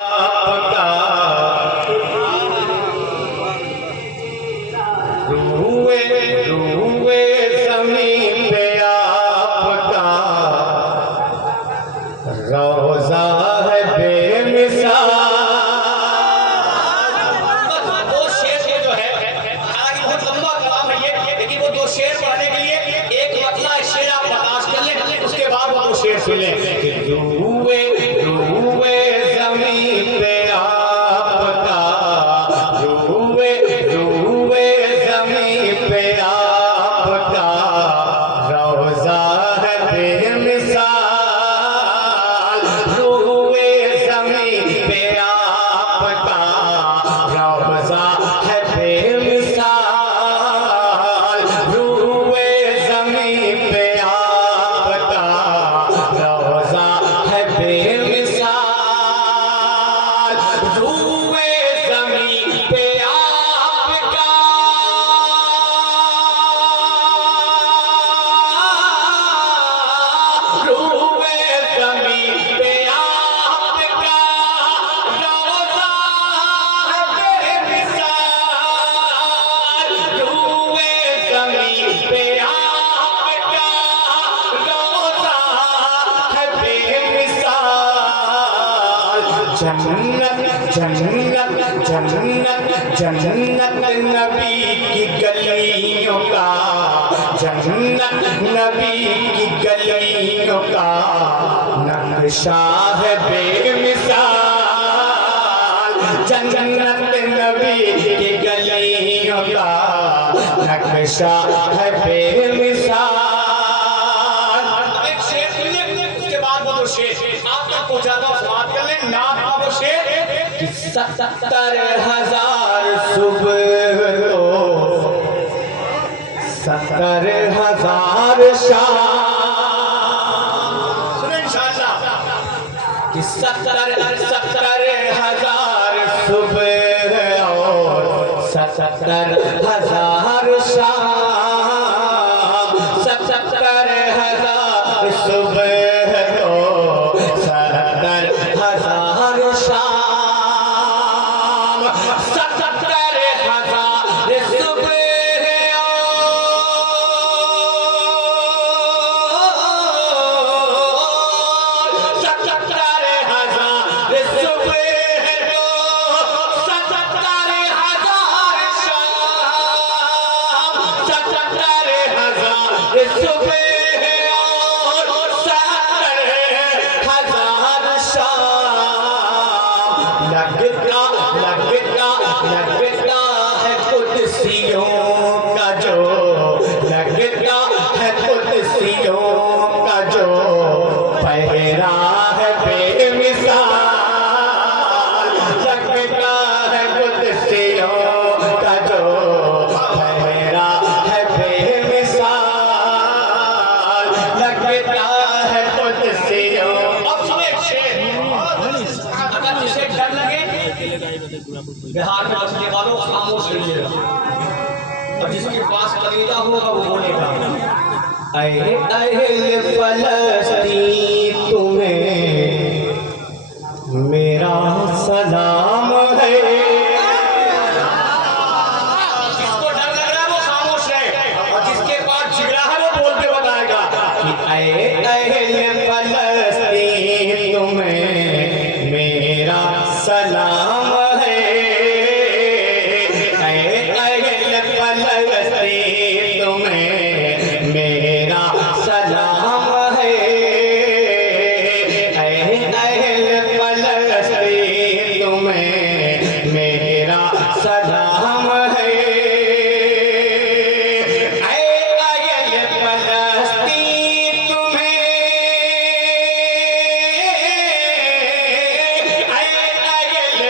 आपका रूए रूए ज़मीन पे आपका रोज़ा है बेमिसाल। दो शेर ये जो है, हालांकि बहुत लंबा कलाम है ये, लेकिन वो दो शेर पढ़ने के लिए एक मतला शेर आप बर्दाश्त कर लें, उसके बाद वो दो शेर सुन लें। रूए रूए ज़मीन पे आपका रूए रूए ज़मीन पे आपका रोज़ा है बेमिसाल। रूए ज़मीन पे आपका रोज़ा है बेमिसाल। रूए ज़मीन पे आपका रोज़ा है बेमिसाल। रूए ज़मीन पे आपका रूए ज़मीन पे आपका रोज़ा है बेमिसाल। रूए ज़मीन पे आपका रोज़ा है बेमिसाल। जन्नत जन्नत जन्नत जन्नत नबी की गलियों का, जन्नत नबी की गलियों का नक्शा है बेमिसाल। जन्नत नबी की गलियों का नक्शा है बेमिसाल। एक शेर सुन लें, उसके बाद वो दो शेर आप तक पहुंचाता हूं, समाप्त कर लें। नाम का वो शेर 70,000 सुबह तो 70,000 शाम। सुने इंशाअल्लाह। कि 70,000 सुबह और 70,000 शाम। 70,000 सुबह तो 70,000 शाम। 70,000 सुबह लगता है कुर्सियों का जो, लगता है कुर्सियों का जो पहरा है बेमिसाल। लगता है कुर्सियों का जो पहरा है बेमिसाल। लगता है कुर्सियों। अब सुने एक शेर, अगर जिसे डर लगे बिहार में बसने वालों खामोश रहिएगा, और जिसके पास कलेजा होगा वो बोलेगा। अहले फ़लस्तीन तुम्हें मेरा सलाम है। जिसको डर लग रहा है वो खामोश रहे, और जिसके पास जिगरा है वो बोल के बताएगा कि अहले फ़लस्तीन तुम्हें मेरा सलाम है। अहले फ़लस्तीन तुम्हें मेरा सलाम है। अहले फ़लस्तीन तुम्हें मेरा सलाम है। अहले फ़लस्तीन तुम्हें, अहले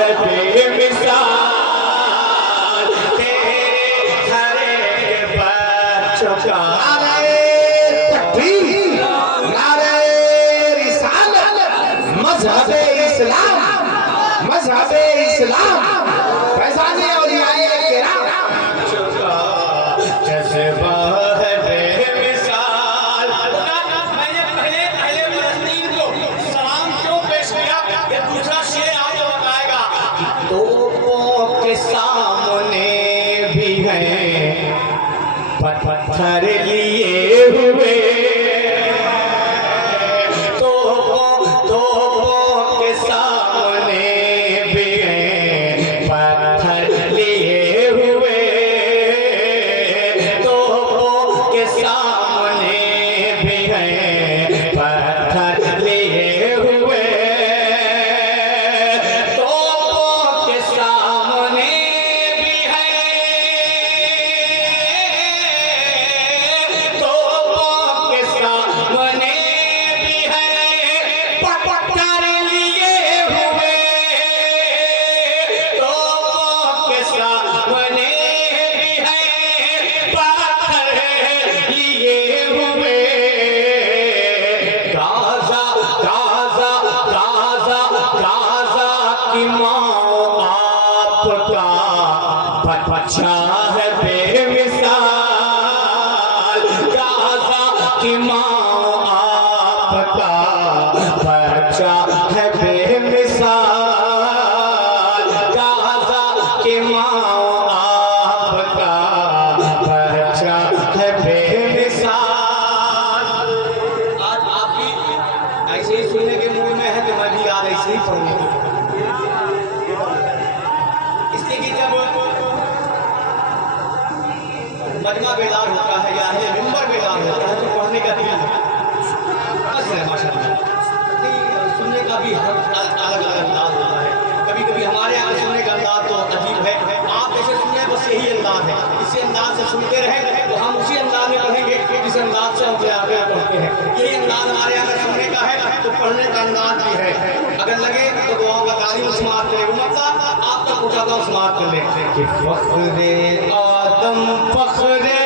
है बेमिसाल तेरे हर एक बच्चों का। नारे तकबीर, नारे रिसालत, मजहबे इस्लाम, मजहबे इस्लाम, फैज़ाने औलियाए किराम। जज्बा है बेमिसाल। मैंने पहले फलस्तीन को सलाम क्यों पेश किया? ये दूसरा शेर आगे बताएगा कि तोपों के सामने भी हैं पत्थर लिए हुए, तोपों के सामने भी हैं पत्थर लिए हुए, तोपों के सामने भी हैं पत्थर लिए हुए, तोपों के सामने भी हैं, तोपों के सामने भी हैं पत्थर लिए हुए, तोपों के सामने भी हैं पत्थर लिए हुए। गाज़ा गाज़ा गाज़ा गाज़ा की माँ आपका बच्चा है बेमिसाल, गाज़ा की माँ आपका बच्चा है बेमिसाल, गाज़ा की माँ आपका बच्चा है बेमिसाल। आज आप भी ऐसे ही सुनने के मूड में है तो मैं भी आज ऐसे ही पढ़ूंगा, इसलिए कि जब मजमा बेदार होता है या अहले मिंबर बेदार होता है तो पढ़ने का दिल बस है माशाअल्लाह। सुनने का भी अलग अलग अंदाज होता है। कभी कभी हमारे यहाँ सुनने का अंदाज तो अजीब है, आप जैसे सुने बस यही अंदाज है, इसी अंदाज से सुनते रहे तो हम उसी अंदाज में पढ़ेंगे जिस अंदाज से हम आगे पढ़ते हैं। यही अंदाज हमारे यहाँ सुनने का है तो पढ़ने का अंदाज भी है। अगर लगे तो दुआओं का तारीफ समाप्त करें, मतलब आप तक पहुँचाता हूँ समाप्त कर लें कि फख्रे आदम फख्रे